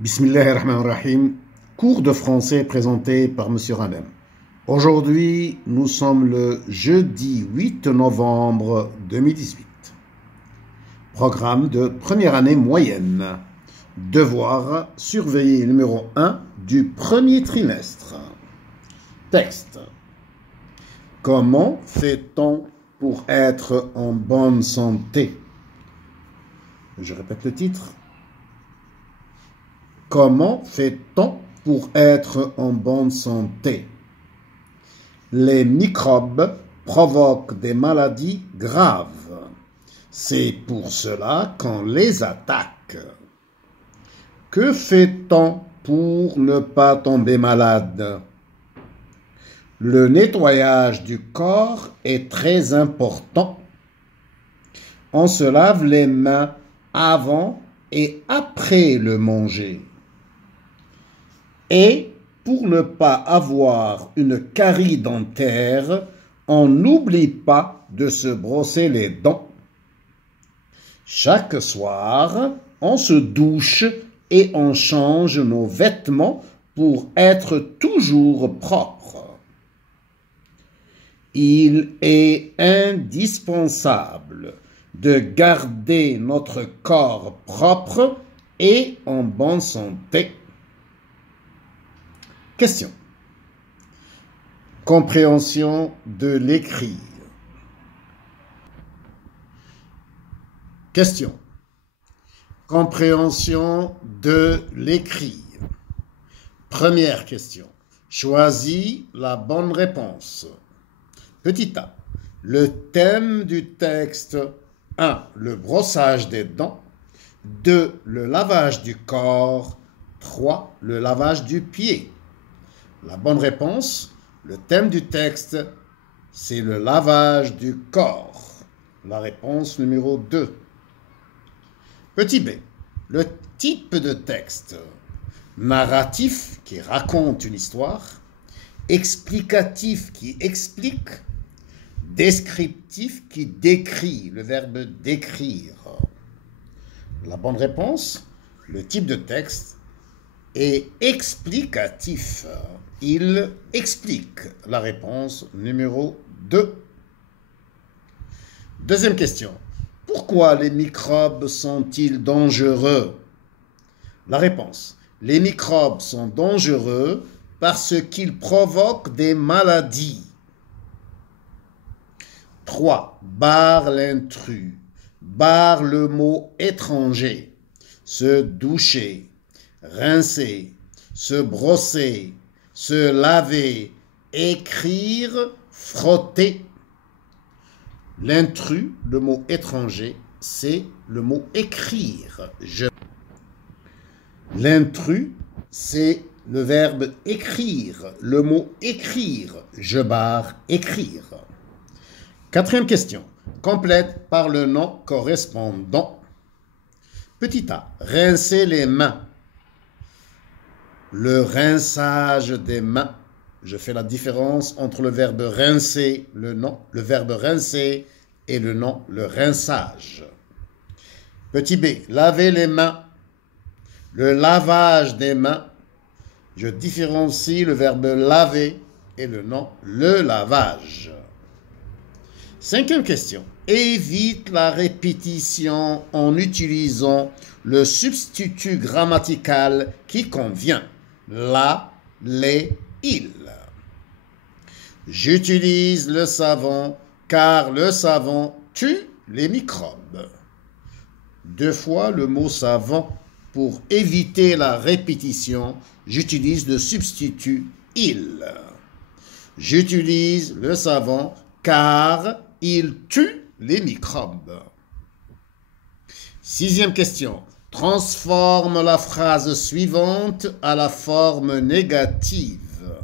Bismillahirrahmanirrahim, cours de français présenté par M. Ranem. Aujourd'hui, nous sommes le jeudi 8 novembre 2018. Programme de première année moyenne. Devoir surveiller numéro 1 du premier trimestre. Texte. Comment fait-on pour être en bonne santé? Je répète le titre. Comment fait-on pour être en bonne santé? Les microbes provoquent des maladies graves. C'est pour cela qu'on les attaque. Que fait-on pour ne pas tomber malade? Le nettoyage du corps est très important. On se lave les mains avant et après le manger. Et pour ne pas avoir une carie dentaire, on n'oublie pas de se brosser les dents. Chaque soir, on se douche et on change nos vêtements pour être toujours propre. Il est indispensable de garder notre corps propre et en bonne santé. Question. Compréhension de l'écrit. Question. Compréhension de l'écrit. Première question. Choisis la bonne réponse. Petit a. Le thème du texte. 1. Le brossage des dents. 2. Le lavage du corps. 3. Le lavage du pied. La bonne réponse, le thème du texte, c'est le lavage du corps. La réponse numéro 2. Petit b. Le type de texte. Narratif qui raconte une histoire. Explicatif qui explique. Descriptif qui décrit, le verbe décrire. La bonne réponse, le type de texte est explicatif. Il explique. La réponse numéro 2. Deuxième question. Pourquoi les microbes sont-ils dangereux? La réponse. Les microbes sont dangereux parce qu'ils provoquent des maladies. 3. Barre l'intrus. Barre le mot étranger. Se doucher, rincer, se brosser, se laver, écrire, frotter. L'intrus, le mot étranger, c'est le mot écrire. L'intrus, c'est le verbe écrire, le mot écrire. Je barre écrire. Quatrième question. Complète par le nom correspondant. Petit a. Rincer les mains. Le rinçage des mains. Je fais la différence entre le verbe rincer, le verbe rincer et le nom, le rinçage. Petit b. Laver les mains. Le lavage des mains. Je différencie le verbe laver et le nom, le lavage. Cinquième question. Évite la répétition en utilisant le substitut grammatical qui convient. La, les, il. J'utilise le savon car le savon tue les microbes. 2 fois le mot savon. Pour éviter la répétition, j'utilise le substitut il. J'utilise le savon car il tue les microbes. Sixième question. Transforme la phrase suivante à la forme négative.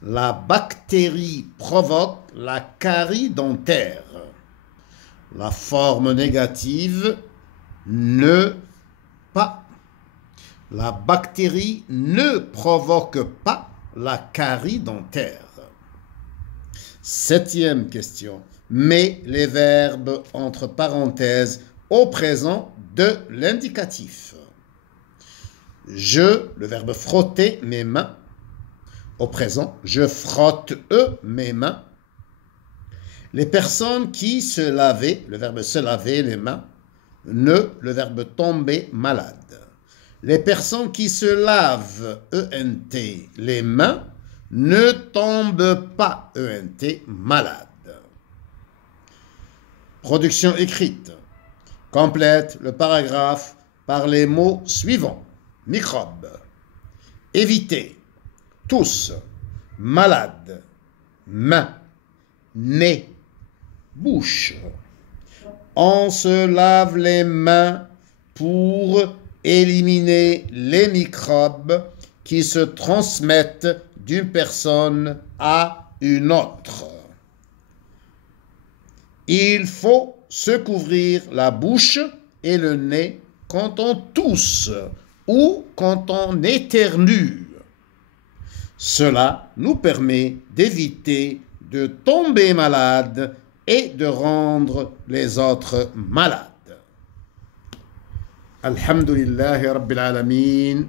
La bactérie provoque la carie dentaire. La forme négative, ne pas. La bactérie ne provoque pas la carie dentaire. Septième question. Mets les verbes entre parenthèses au présent de l'indicatif. Je, le verbe frotter mes mains. Au présent, je frotte mes mains. Les personnes qui se lavaient, le verbe se laver les mains. Ne, le verbe tomber malade. Les personnes qui se lavent, ENT, les mains, ne tombent pas, ENT, malade. Production écrite. Complète le paragraphe par les mots suivants. Microbe. Éviter. Tous. Malade. Main. Nez. Bouche. On se lave les mains pour éliminer les microbes qui se transmettent d'une personne à une autre. Il faut se couvrir la bouche et le nez quand on tousse ou quand on éternue. Cela nous permet d'éviter de tomber malade et de rendre les autres malades. Alhamdulillahi Rabbil Alamin.